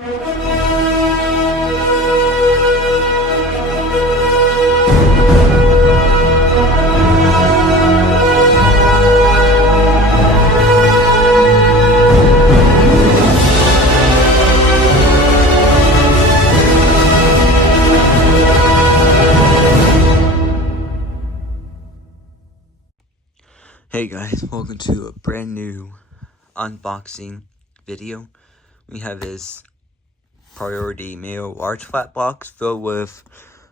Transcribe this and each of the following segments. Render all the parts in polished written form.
Hey guys, welcome to a brand new unboxing video. We have this priority mail large flat box filled with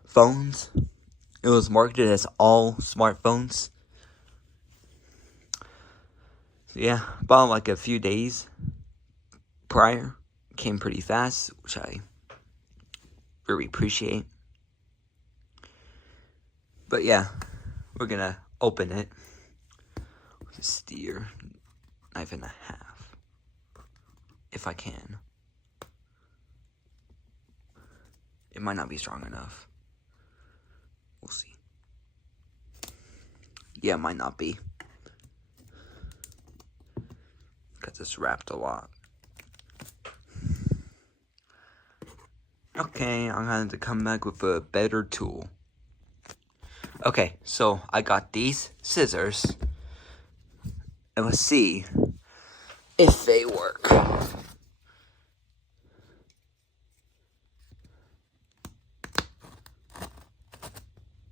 phones. It was marketed as all smartphones. So yeah, about like a few days prior. Came pretty fast, which I really appreciate. But yeah, we're gonna open it. Steer knife and a half if I can. It might not be strong enough. We'll see. Yeah, it might not be, because it's wrapped a lot. Okay, I'm going to come back with a better tool. Okay, so I got these scissors. And let's see if they work.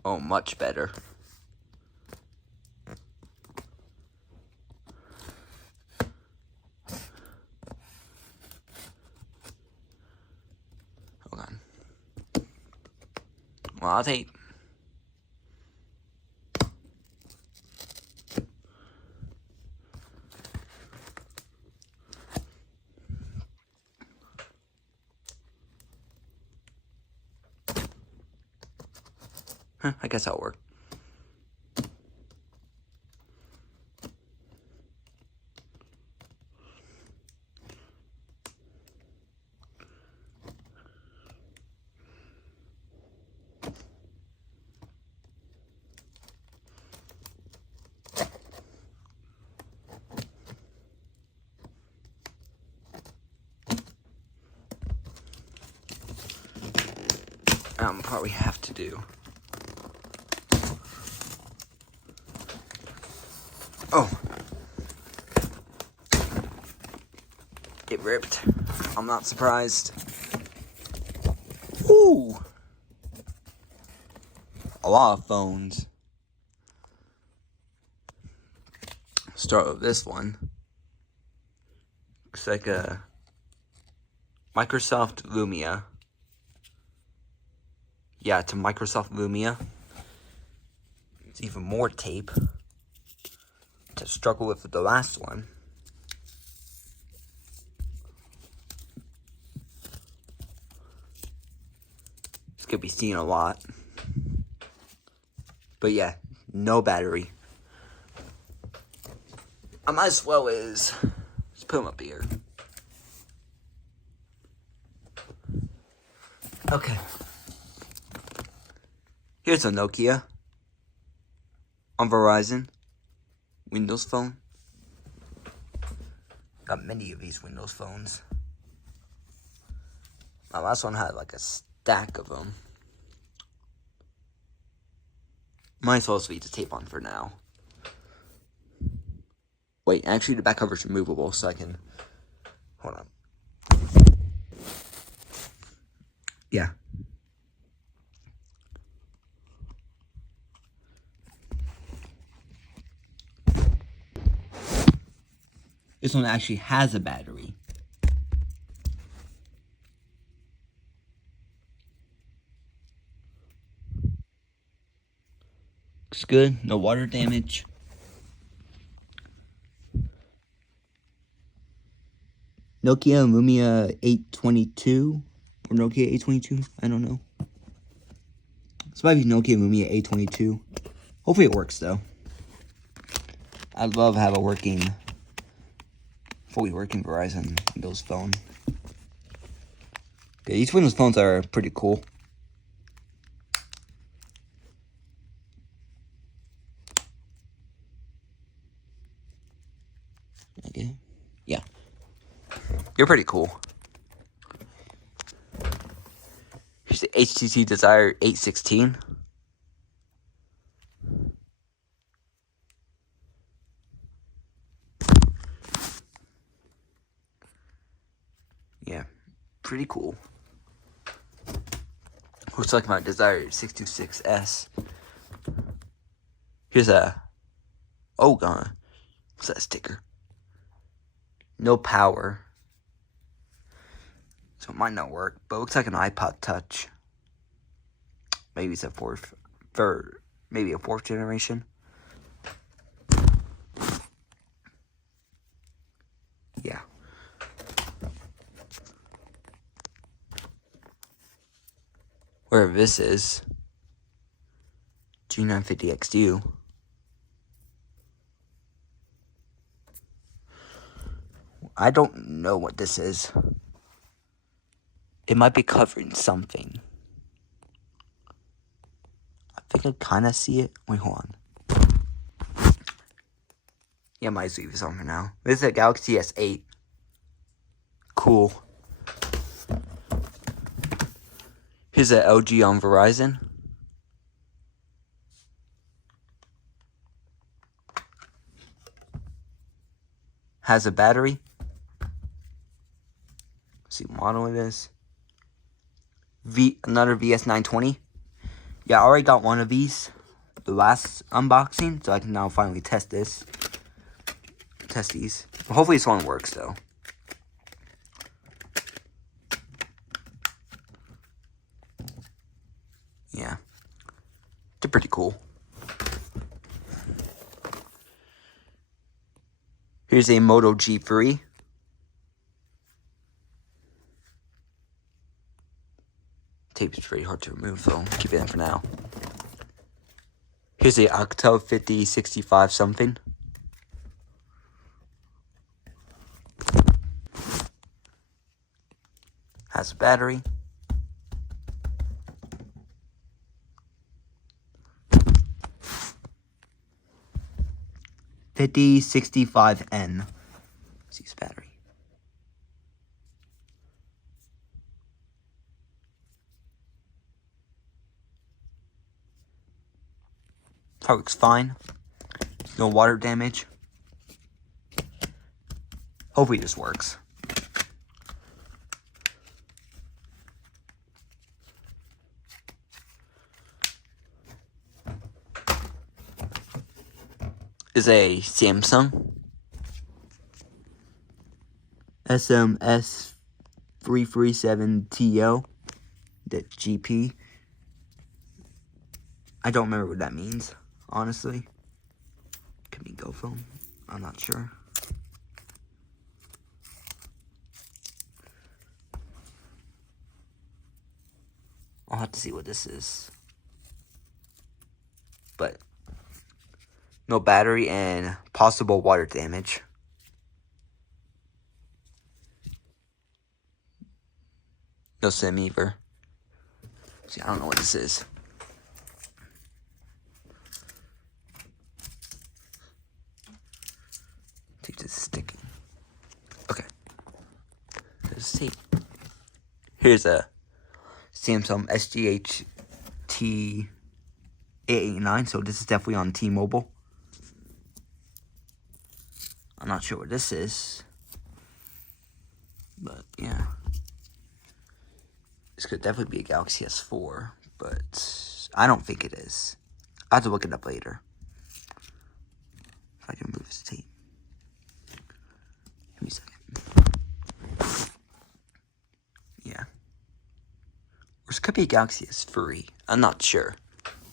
Oh, much better. Hold on. Well, I'll take... I guess that'll work. Probably have to do. Oh. It ripped. I'm not surprised. Ooh. A lot of phones. Start with this one. Looks like a Microsoft Lumia. Yeah, it's a Microsoft Lumia. It's even more tape to struggle with the last one. It's gonna be seen a lot. But yeah, no battery. I might as well let's put them up here. Okay. Here's a Nokia on Verizon Windows phone. Got many of these Windows phones. My last one had like a stack of them. Might as well just leave the tape on for now. Wait, actually the back cover's removable, so I can... Hold on. Yeah. This one actually has a battery. Looks good, no water damage. Nokia Lumia 822 or Nokia 822, I don't know. This might be Nokia Lumia 822. Hopefully it works though. I'd love to have a fully working Verizon Windows phone. Yeah, these Windows phones are pretty cool. Okay. Yeah. You're pretty cool. Here's the HTC Desire 816. Yeah, pretty cool. Looks like my Desire 626S. Here's a Ogon. What's that sticker? No power. So it might not work, but it looks like an iPod Touch. Maybe it's a fourth generation. Yeah. Wherever this is, G950XU. I don't know what this is. It might be covering something. I think I kind of see it. Wait, hold on. Yeah, I might leave this on for now. This is a Galaxy S8. Cool. Here's a LG on Verizon. Has a battery. Let's see what model it is. Another VS920. Yeah, I already got one of these. The last unboxing. So I can now finally test this. Test these. Well, hopefully this one works though. Yeah. They're pretty cool. Here's a Moto G3. Tape is pretty hard to remove, so keep it in for now. Here's a Octo 5065 something. Has a battery. $5065N. See his battery. Probably looks fine. No water damage. Hopefully this works. Is a Samsung SMS337TL. The GP. I don't remember what that means, honestly. Could be Go phone. I'm not sure. I'll have to see what this is. But no battery and possible water damage. No SIM either. See, I don't know what this is. Tape is sticking. Okay. There's tape. Here's a Samsung SGH T889. So this is definitely on T-Mobile. I'm not sure what this is. But yeah. This could definitely be a Galaxy S4. But I don't think it is. I'll have to look it up later. If I can move this tape. Give me a second. Yeah. Or this could be a Galaxy S3. I'm not sure.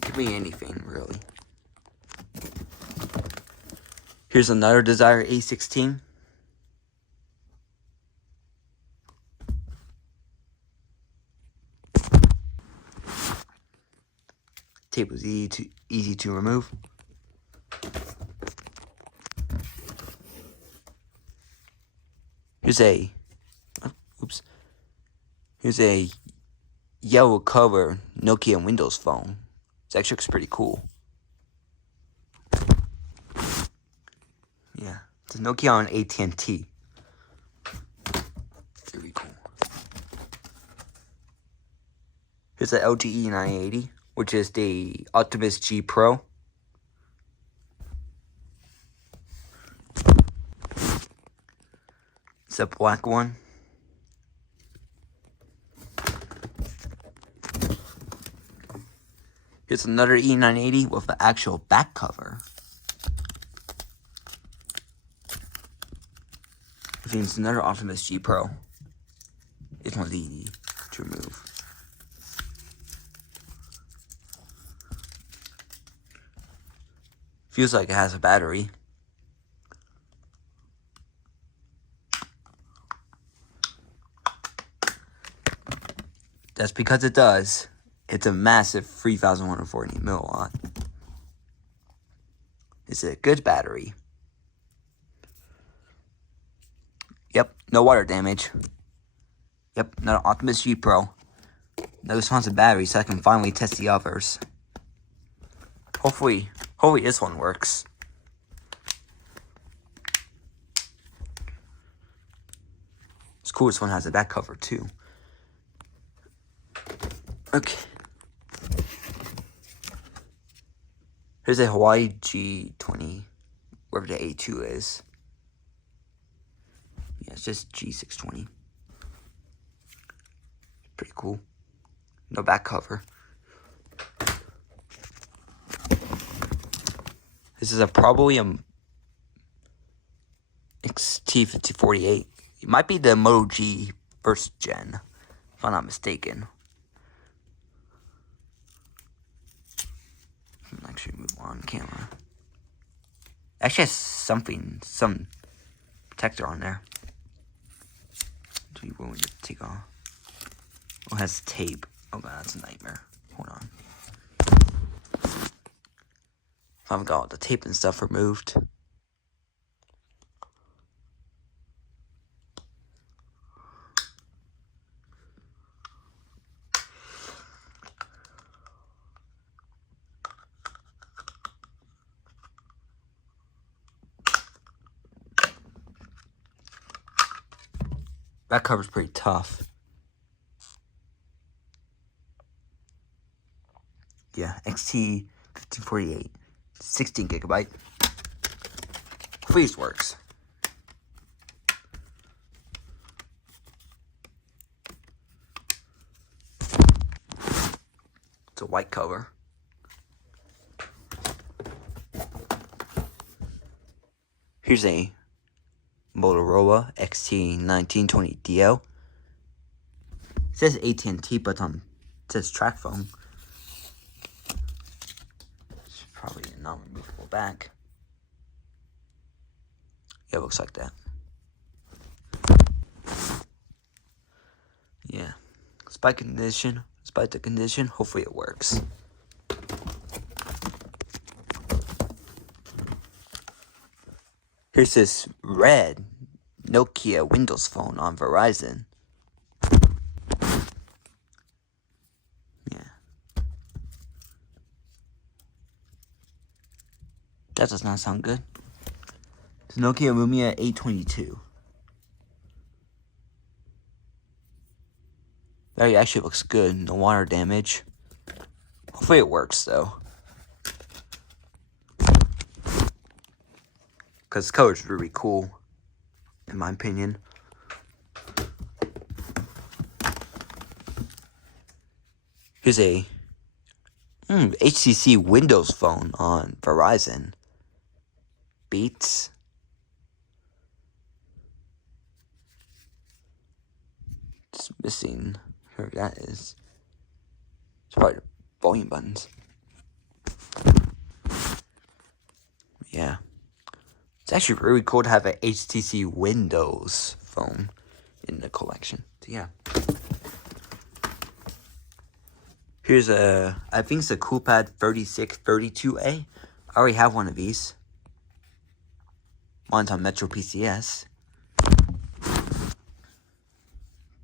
Could be anything, really. Here's another Desire A16. Tape was easy to remove. Here's a Here's a yellow cover Nokia Windows phone. It actually looks pretty cool. Yeah, it's a Nokia on AT&T. Very cool. Here's the LTE 980, which is the Optimus G Pro. It's a black one. Here's another E980 with the actual back cover. Which means another Optimus G Pro. It's one easy to remove. Feels like it has a battery. That's because it does. It's a massive 3,140 milliwatt. It's a good battery. Yep, no water damage. Yep, another Optimus G Pro. No responsive battery, so I can finally test the others. Hopefully this one works. It's cool this one has a back cover too. Okay. Here's a Hawaii G20, wherever the A2 is. Yeah, it's just G620. Pretty cool. No back cover. This is probably a XT5048. It might be the Moto G first gen, if I'm not mistaken. Actually move on camera. Actually has some protector on there. Do you want to take off? Oh, it has tape. Oh man, that's a nightmare. Hold on. I've got all the tape and stuff removed. That cover's pretty tough. Yeah, XT5048, 16 gigabyte. Please works. It's a white cover. Here's a Motorola XT1920DL. It says AT&T, but it says track phone. It's probably a non-removable back. Yeah, it looks like that. Yeah. Despite the condition, hopefully it works. Here's this red Nokia Windows phone on Verizon. Yeah. That does not sound good. It's Nokia Lumia 822. That actually looks good. No water damage. Hopefully it works though. Because the color's really cool, in my opinion. Here's a HTC Windows phone on Verizon. Beats. It's missing. Whoever that is. It's probably the volume buttons. Yeah. It's actually really cool to have an HTC Windows phone in the collection. So yeah. Here's I think it's a CoolPad 3632A. I already have one of these. Mine's on Metro PCS.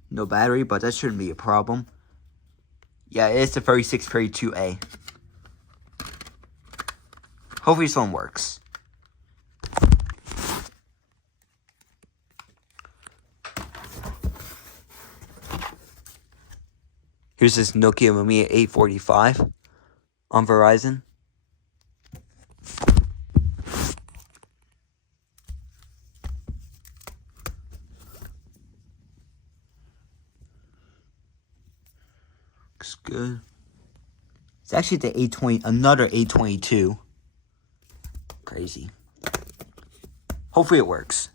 No battery, but that shouldn't be a problem. Yeah, it's the 3632A. Hopefully this one works. Here's this Nokia Lumia 845 on Verizon. Looks good. It's actually the 820, another 822. Crazy. Hopefully it works.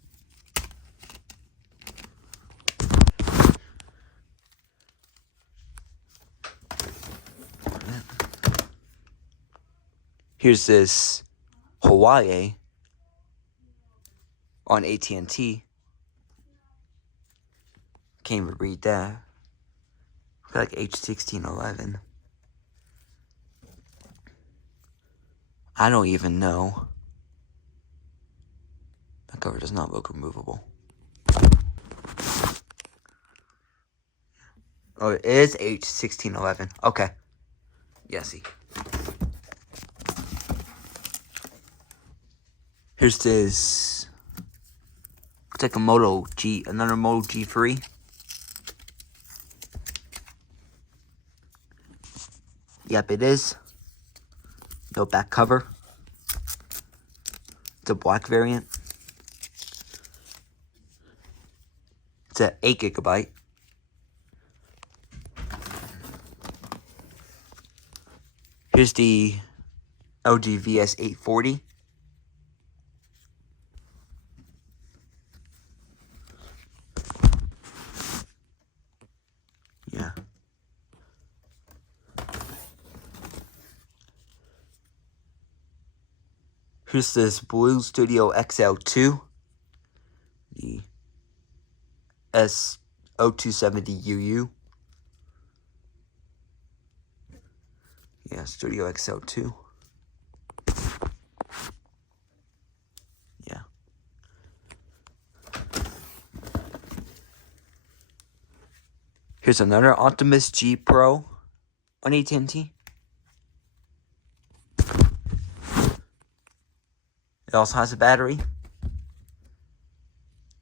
Here's this Hawaii on AT&T. Can't even read that. Like H1611. I don't even know. The cover does not look removable. Oh, it is H1611. Okay. Yeah, see. Here's this. Looks like a another Moto G3. Yep, it is. No back cover. It's a black variant. It's an 8 GB. Here's the LG VS840. Yeah. Here's this Blue Studio XL2. The S0270UU. Yeah, Studio XL2. Yeah. Here's another Optimus G Pro on AT&T. It also has a battery.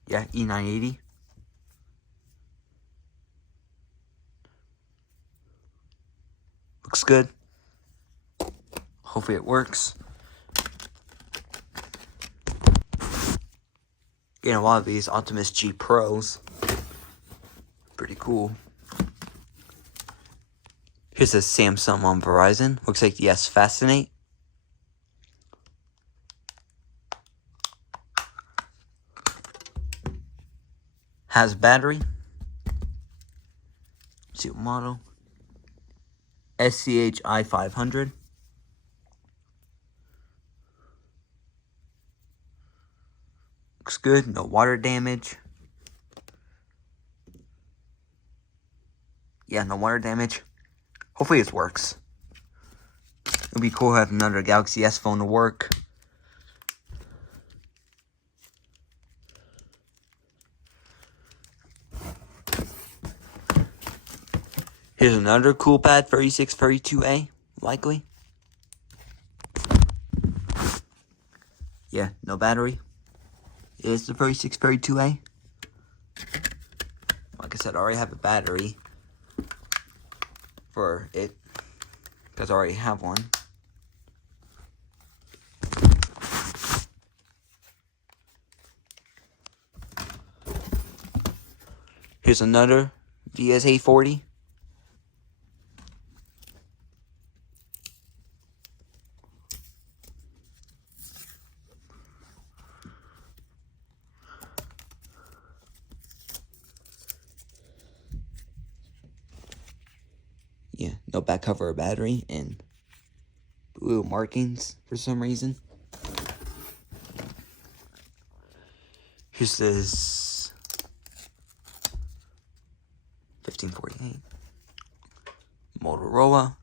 Yeah, E980. Looks good. Hopefully it works. Getting a lot of these Optimus G Pros. Pretty cool. Here's a Samsung on Verizon. Looks like the S Fascinate. Has battery. Let's see what model. SCH i500. Looks good. No water damage. Yeah, no water damage. Hopefully it works. It'd be cool to have another Galaxy S phone to work. Here's another cool pad, 3632A, likely. Yeah, no battery. It is the 3632A. Like I said, I already have a battery for it, because I already have one. Here's another VS840. Yeah, no back cover or battery, and blue markings for some reason. Here's this 1548 Motorola.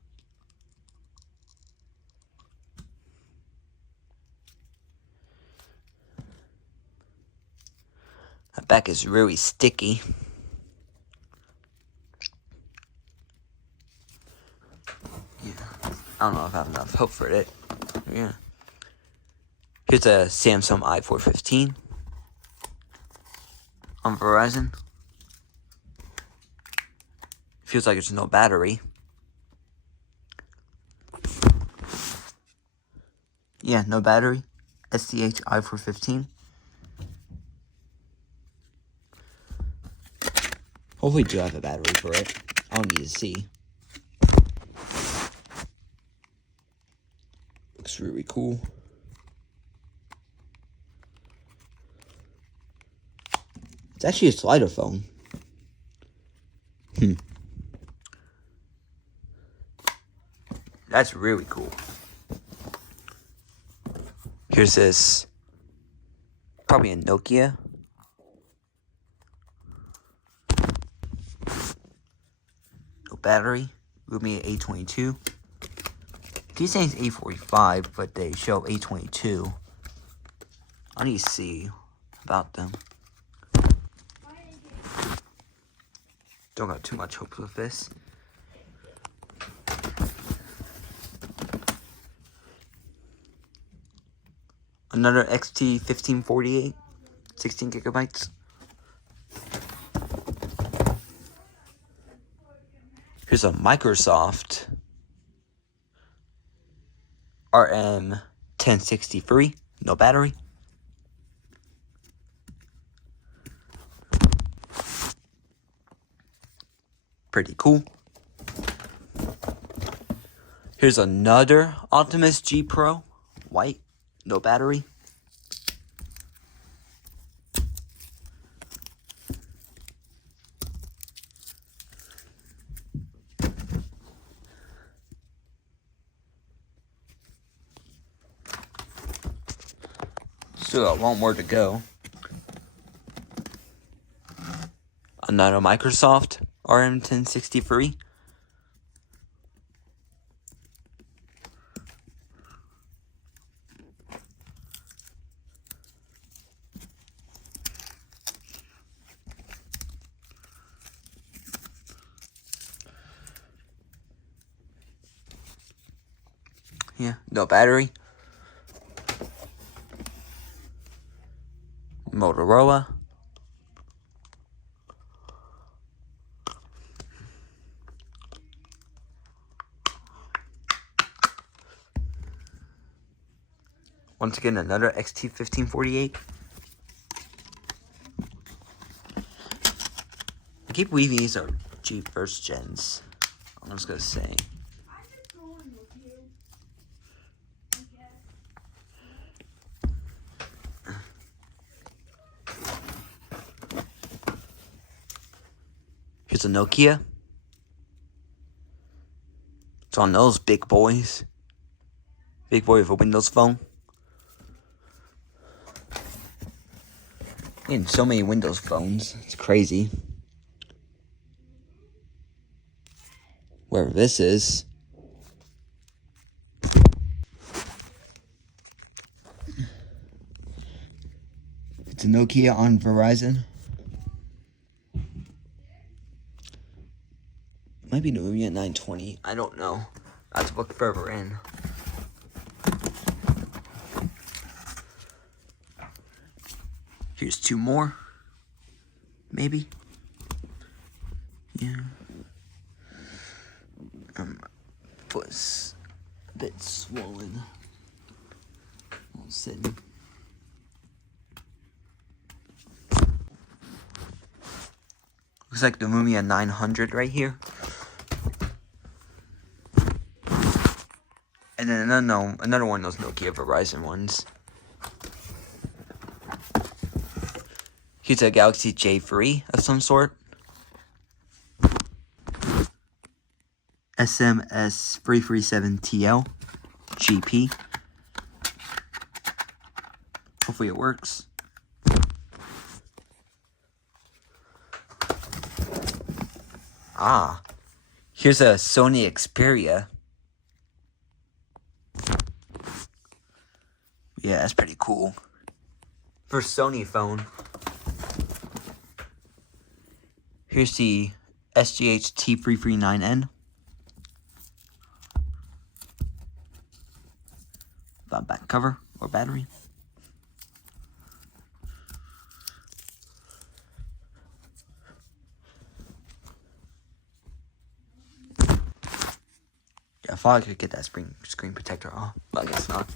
That back is really sticky. Yeah, I don't know if I have enough hope for it. Yeah. Here's a Samsung i415 on Verizon. Feels like there's no battery. Yeah, no battery. SDH I415. Hopefully do have a battery for it. I'll need to see. Looks really cool. It's actually a slider phone. That's really cool. Here's this. Probably a Nokia. No battery. Lumia A22. Keep saying it's A45, but they show A22. I need to see about them. Don't got too much hope with this. Another XT1548, 16 gigabytes. Here's a Microsoft RM1063, no battery. Pretty cool. Here's another Optimus G Pro, white, no battery. Still got one more to go. Another Microsoft RM1063. Yeah, no battery. Motorola. Once again, another XT1548. I keep believing these are G first gens. I'm just gonna say. Here's a Nokia. It's on those big boys. Big boy with a Windows phone. And so many Windows phones. It's crazy. Wherever this is. It's a Nokia on Verizon. Might be Lumia 920. I don't know. I have to look further in. Here's two more. Maybe. Yeah. Foot's a bit swollen. While sitting. Looks like the Lumia 900 right here. And then another one of those Nokia Verizon ones. Here's a Galaxy J3 of some sort. SMS 337TL GP. Hopefully it works. Ah, here's a Sony Xperia. Yeah, that's pretty cool. For Sony phone. Here's the SGH T339N. Back cover or battery. thought I could get that screen protector off, but I guess not.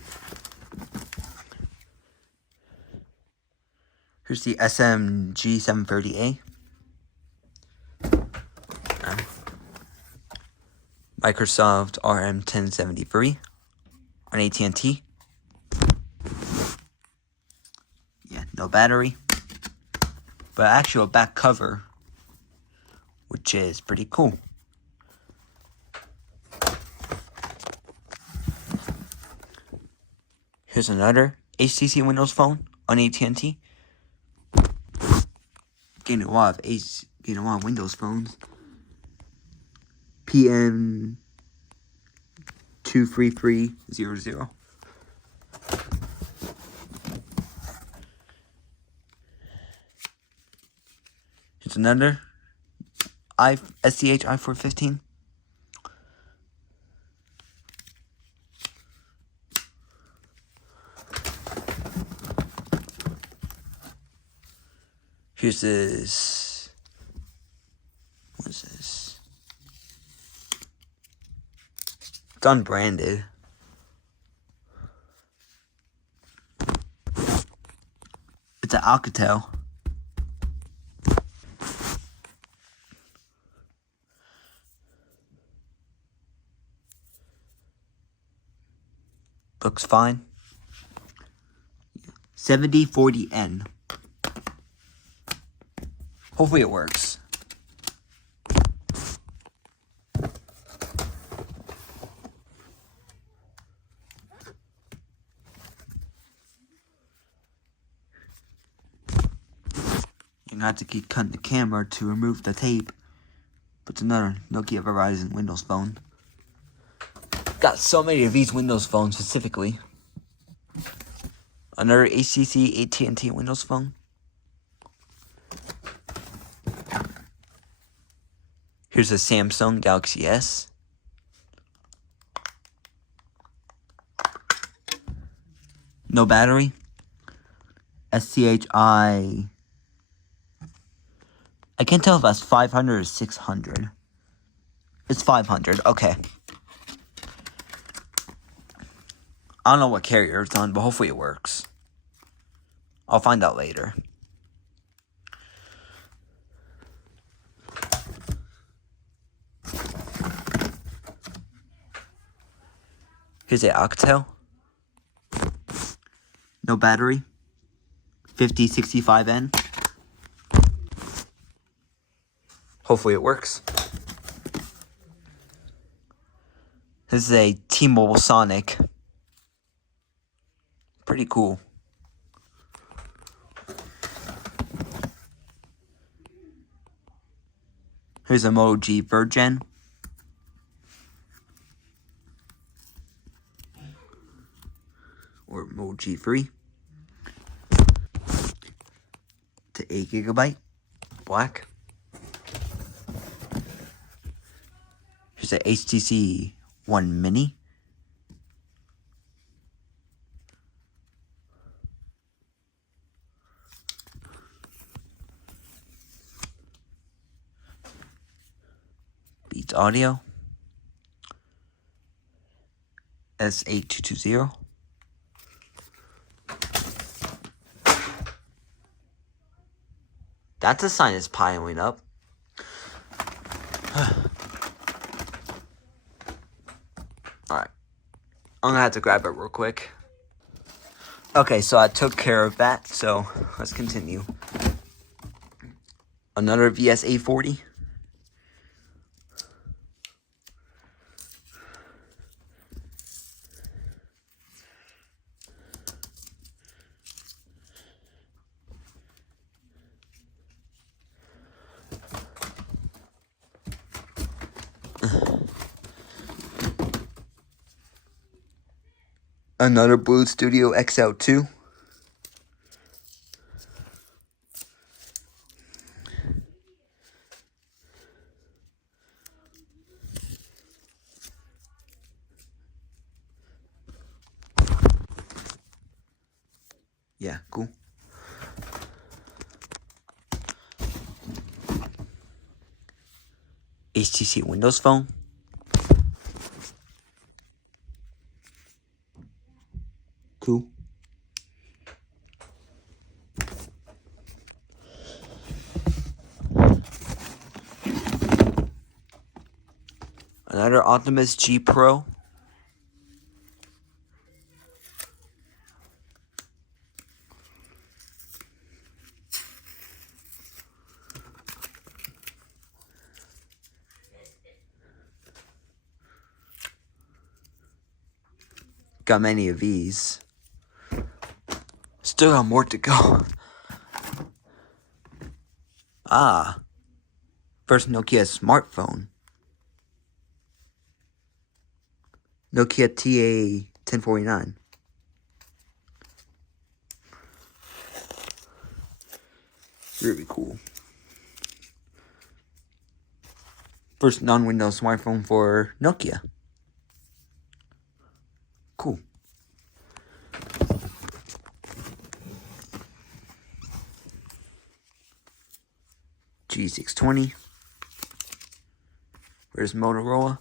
Here's the SMG 730A. Microsoft RM1073 on AT&T. Yeah, no battery, but actual back cover, which is pretty cool. Here's another HTC Windows Phone on AT&T. Getting a lot of Windows phones. PM 23300. Here's another SCH i415. Here's this. What is this? It's unbranded. It's an Alcatel. Looks fine. 7040N. Hopefully it works. You're gonna have to keep cutting the camera to remove the tape. But it's another Nokia Verizon Windows phone. Got so many of these Windows phones specifically. Another HTC AT&T Windows phone. Here's a Samsung Galaxy S. No battery. SCHI. I can't tell if that's 500 or 600. It's 500. Okay. I don't know what carrier it's on, but hopefully it works. I'll find out later. Here's a Alcatel. No battery. 5065N. Hopefully it works. This is a T-Mobile Sonic. Pretty cool. Here's a Moto G Virgin. Or Moto G3. To 8GB. Black. Here's a HTC One Mini. Beats Audio. S8220. That's a sign it's piling up. Alright. I'm gonna have to grab it real quick. Okay, so I took care of that, so let's continue. Another VS840. Another Blue Studio XL2. Yeah, cool. HTC Windows Phone. Cool. Another Optimus G Pro. Got many of these. Still got more to go. First Nokia smartphone. Nokia TA1049. Really cool. First non-Windows smartphone for Nokia. Cool. G620. Where's Motorola?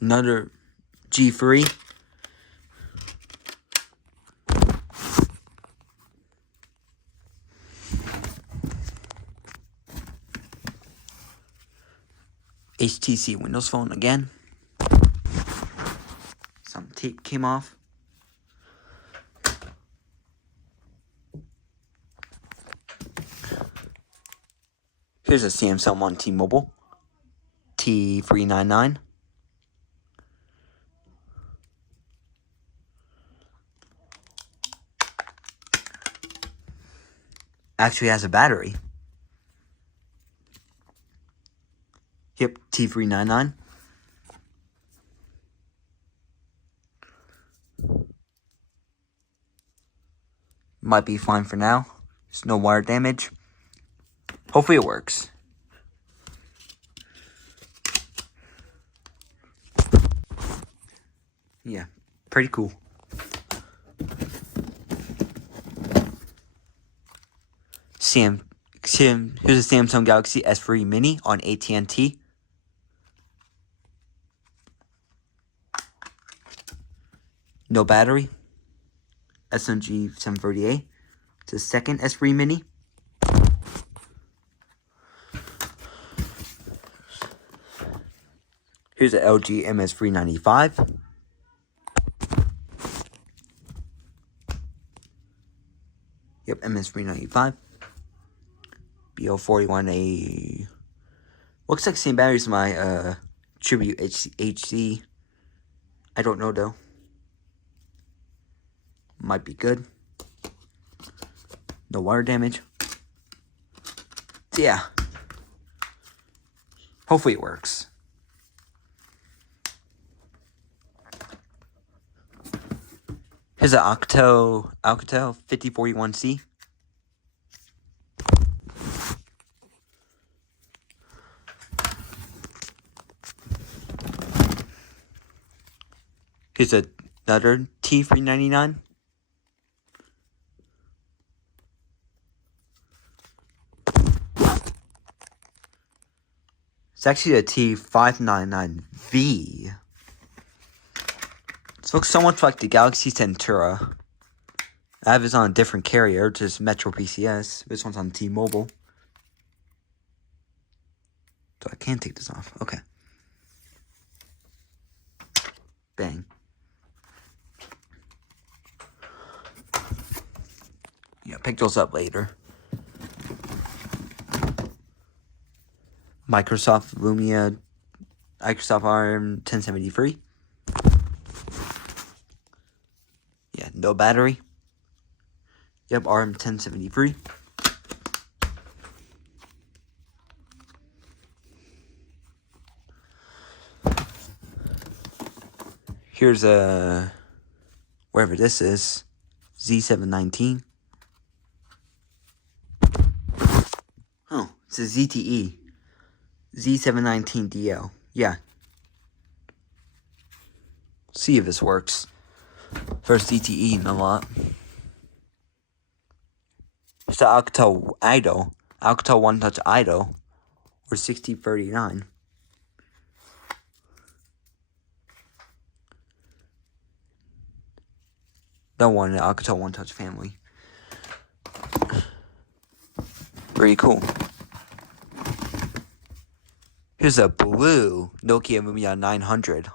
Another G3. HTC Windows Phone again. Some tape came off. Here's a Samsung on T-Mobile. T399. Actually has a battery. Yep, T399. Might be fine for now. There's no wire damage. Hopefully it works. Yeah, pretty cool. Here's a Samsung Galaxy S3 Mini on AT&T. No battery. SMG 738. It's the second S3 Mini. Here's the LG MS395. Yep, MS395. BO41A. Looks like the same battery as my Tribute HC. I don't know though. Might be good. No wire damage. So yeah. Hopefully it works. Here's an Alcatel 5041C. Here's another T399. It's actually a T599V. This looks so much like the Galaxy Centura. I have this on a different carrier, just Metro PCS. This one's on T-Mobile. So I can't take this off. Okay. Bang. Yeah, pick those up later. Microsoft Lumia, Microsoft ARM 1073. Yeah, no battery. Yep, ARM 1073. Here's a, wherever this is, Z719. Oh, it's a ZTE. Z719DL. Yeah. See if this works. First ZTE in a lot. It's the Alcatel Idol. Alcatel One Touch Idle for $60.39. The one in the Alcatel One Touch family. Pretty cool. Here's a blue Nokia Lumia 900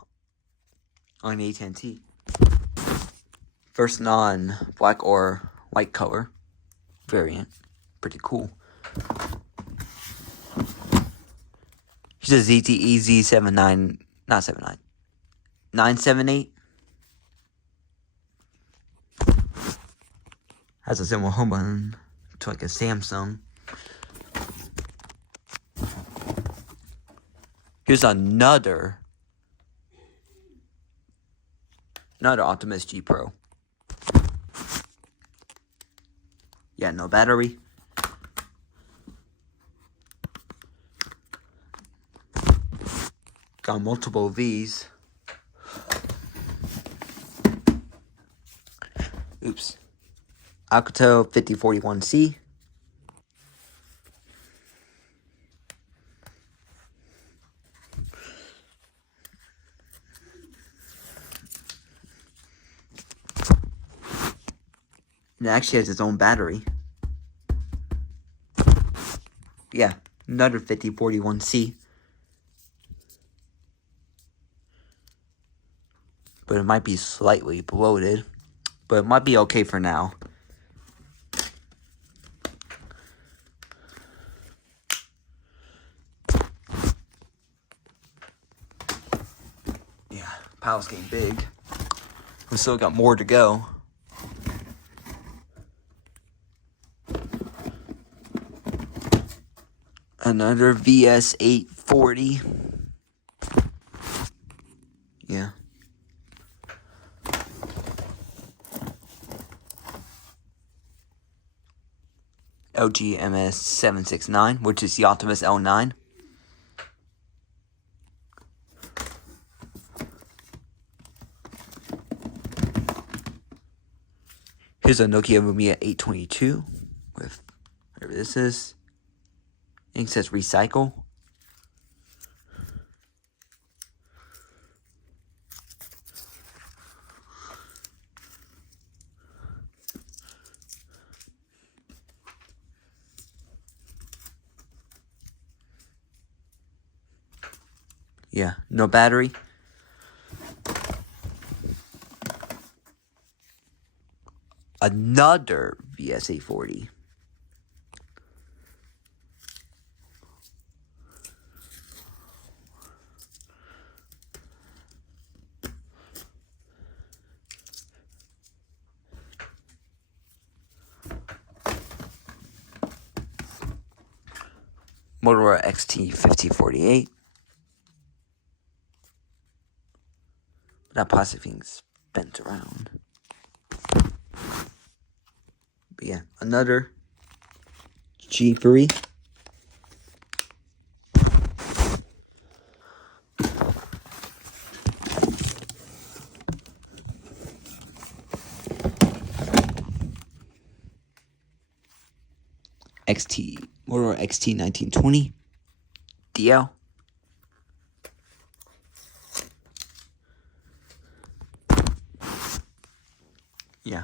on AT&T. First non-black or white color variant. Pretty cool. Here's a ZTE Z79, not 79, 978. Has a similar home button to like a Samsung. Here's another Optimus G Pro. Yeah, no battery. Got multiple V's. Oops. Alcatel 5041C. And it actually has its own battery. Yeah, another 5041C. But it might be slightly bloated. But it might be okay for now. Yeah, pile's getting big. We still got more to go. Another VS840. Yeah. LG MS769, which is the Optimus L9. Here's a Nokia Lumia 822 with whatever this is. I think it says recycle. Yeah, no battery. Another VS840. Motorola XT5048. That plastic thing's bent around. But yeah, another G3. Motorola XT1920 DL. Yeah.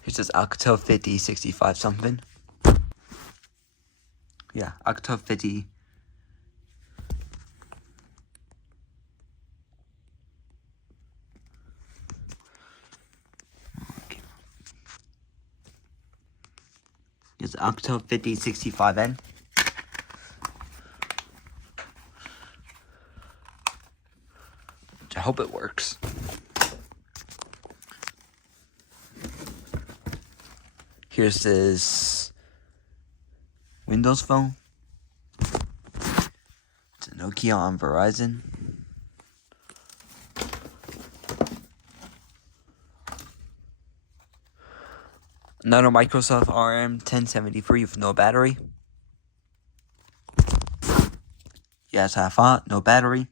Here's this Alcatel 5065 something. Yeah, Alcatel 50. Here's Alcatel 5065N. I hope it works. Here's this Windows phone. It's a Nokia on Verizon. Another Microsoft RM1073 with no battery. Yes, I thought. No battery.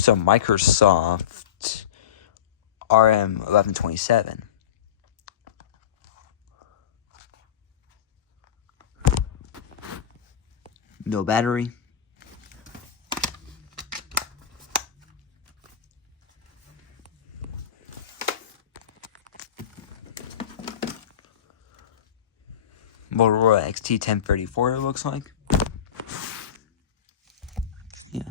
Here's a Microsoft RM1127. No battery. Motorola XT1034, it looks like. Yeah.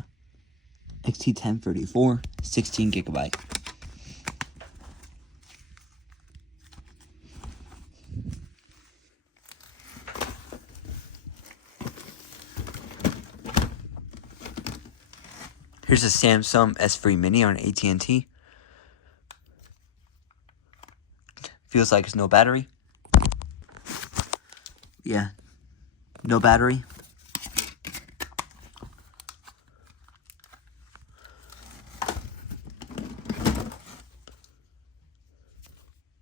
XT1034, 16 gigabyte. Here's a Samsung S3 Mini on AT&T. Feels like it's no battery. Yeah, no battery.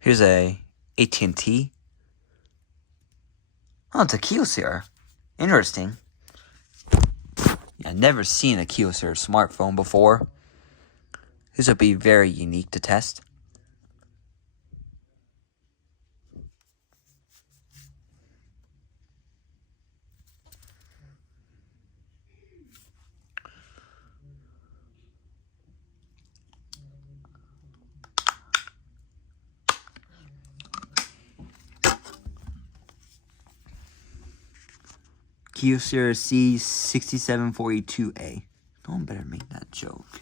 Here's a AT&T. Oh, it's a Kyocera. Interesting. Yeah, I've never seen a Kyocera smartphone before. This will be very unique to test. Kyocera C6742A. No one better make that joke.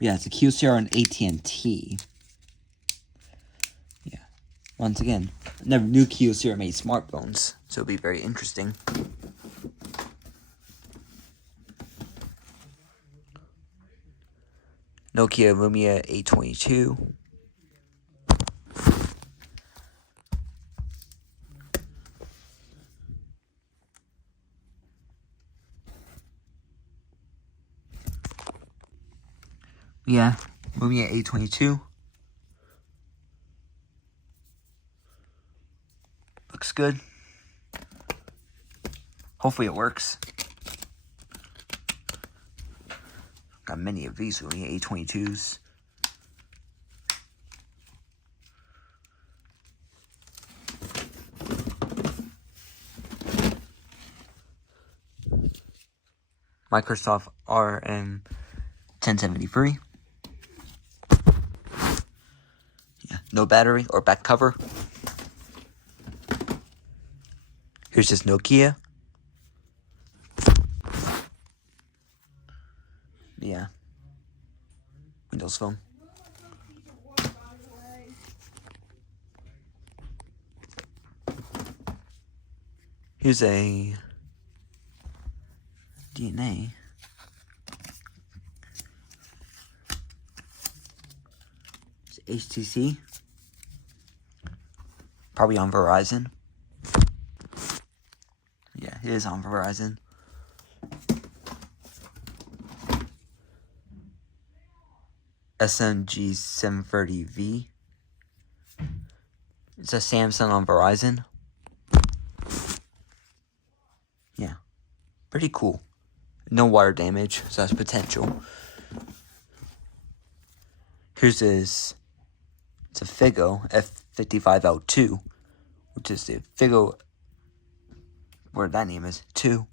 Yeah, it's a Kyocera on AT&T. Yeah. Once again, I never knew Kyocera made smartphones, so it'll be very interesting. Nokia Lumia 822. Yeah, Lumia 822. Looks good. Hopefully it works. Got many of these Lumia 822s. Microsoft RM1073. Yeah, no battery or back cover. Here's this Nokia. Yeah. Windows Phone. Here's a DNA. It's HTC. Probably on Verizon. Yeah, it is on Verizon. SMG 730V. It's a Samsung on Verizon. Yeah, pretty cool. No water damage, so that's potential. Here's this. It's a Figo F55L2, which is the Figo. Where that name is 2.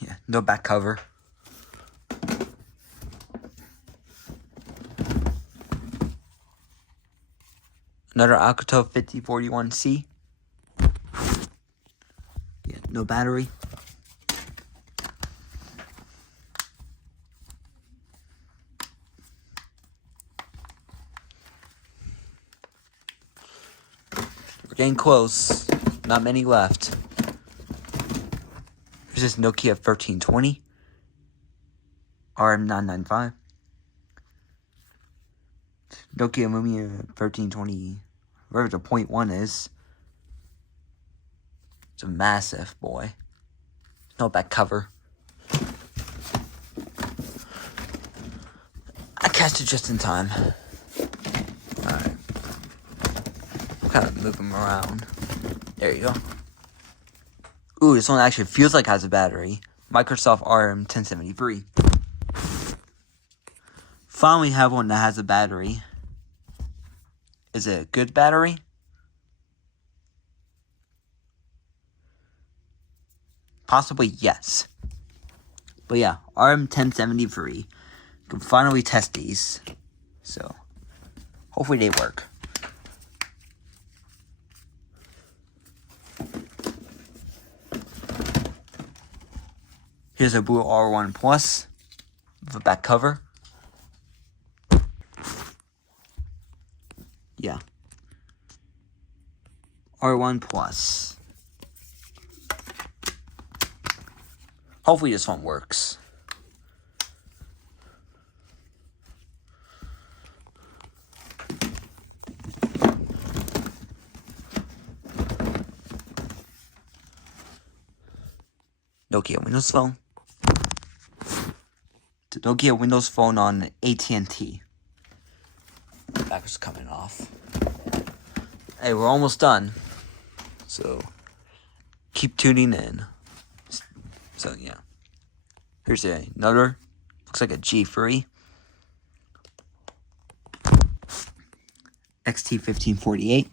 Yeah, no back cover. Another Alcatel 5041C. Yeah, no battery. We're getting close. Not many left. Here's this Nokia 1320. RM995. Nokia Lumia 1320. Wherever the .1 is. It's a massive boy. No back cover. I catched it just in time. Alright. kind of move them around. There you go. Ooh, this one actually feels like it has a battery. Microsoft RM1073. Finally have one that has a battery. Is it a good battery? Possibly yes. But yeah, RM1073. Can finally test these. So, hopefully they work. Here's a blue R1 Plus with a back cover. Yeah. R1 Plus. Hopefully this one works. Nokia Windows Phone. The Nokia Windows Phone on AT&T. Back was coming off. Hey, we're almost done. So, keep tuning in. So, yeah. Here's another. Looks like a G3. XT1548.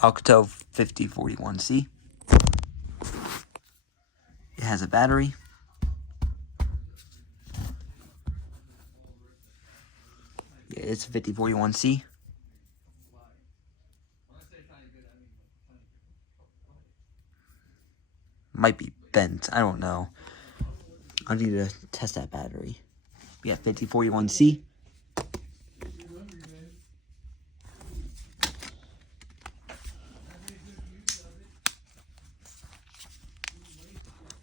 Alcatel 5041C. It has a battery. Yeah, it's 5041C. Might be bent. I don't know. I need to test that battery. Yeah, 5041C.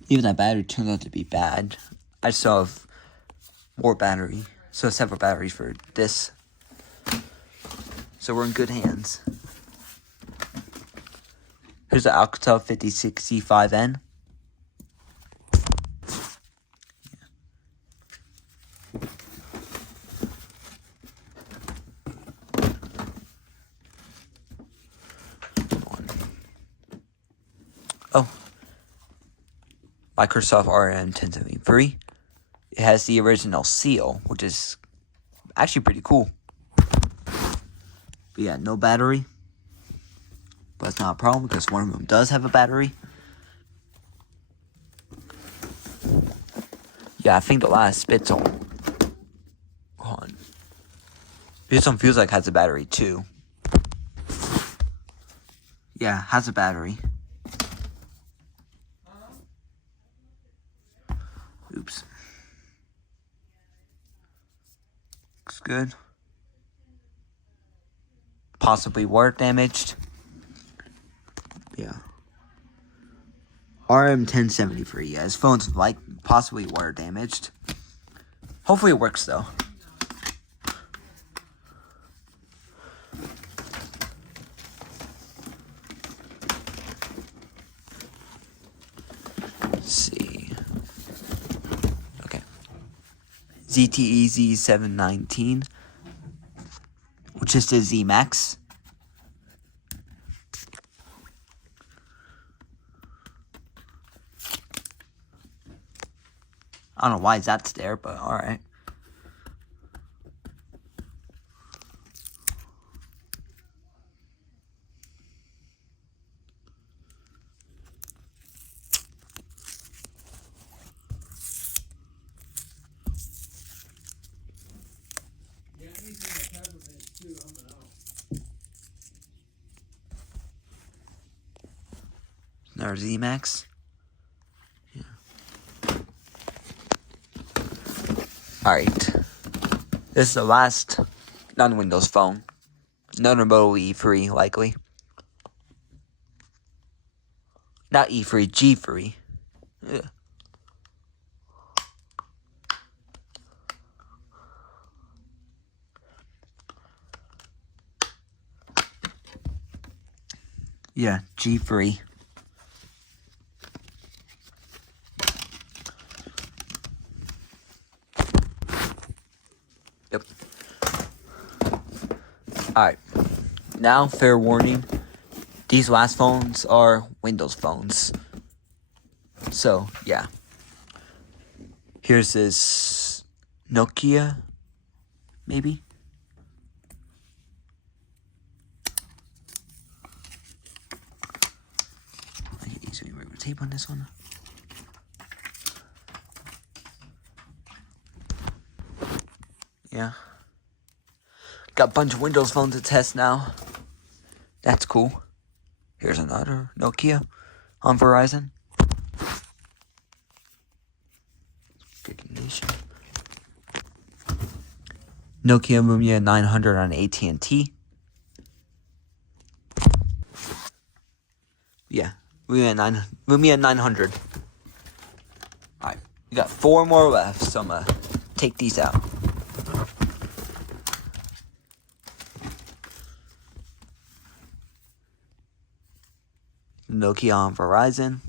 Even that battery turned out to be bad. I still have more battery. So several batteries for this. So we're in good hands. Here's the Alcatel 5060-5N. Oh. Microsoft RM1073. It has the original seal, which is actually pretty cool. But yeah, no battery. But it's not a problem because one of them does have a battery. Yeah, I think the last bits on. Hold on. This one feels like it has a battery too. Yeah, has a battery. Oops. Looks good. Possibly water damaged. Yeah. RM1073. Yeah, his phone's like possibly water damaged. Hopefully it works though. Let's see. Okay. ZTE Z719, which is the Z Max. I don't know why that's there, but alright. Another Z Max. Yeah. Alright. This is the last non-Windows phone. Another Moto E3, likely. Not E3, G3. Yeah. Yeah, G3. Alright, now fair warning, these last phones are Windows phones. So, yeah. Here's this Nokia, maybe? I can easily remove tape on this one. Yeah. Got a bunch of Windows phones to test now. That's cool. Here's another Nokia on Verizon. Good condition. Nokia Lumia 900 on AT&T. Yeah, Lumia 900. Alright, we got 4 more left, so I'm gonna take these out. Nokia on Verizon.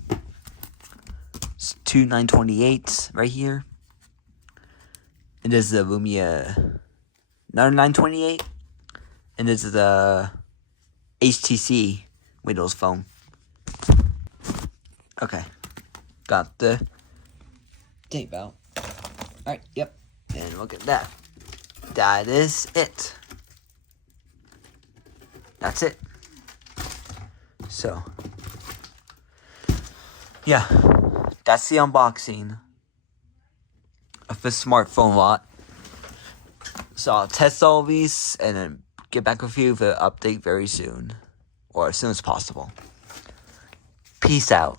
It's 2 928s right here. And this is the Lumia 928. And this is the HTC Windows phone. Okay. Got the tape out. Alright, yep. And look at that. That is it. That's it. So, yeah, that's the unboxing of the smartphone lot. So I'll test all of these and then get back with you with an update very soon, or as soon as possible. Peace out.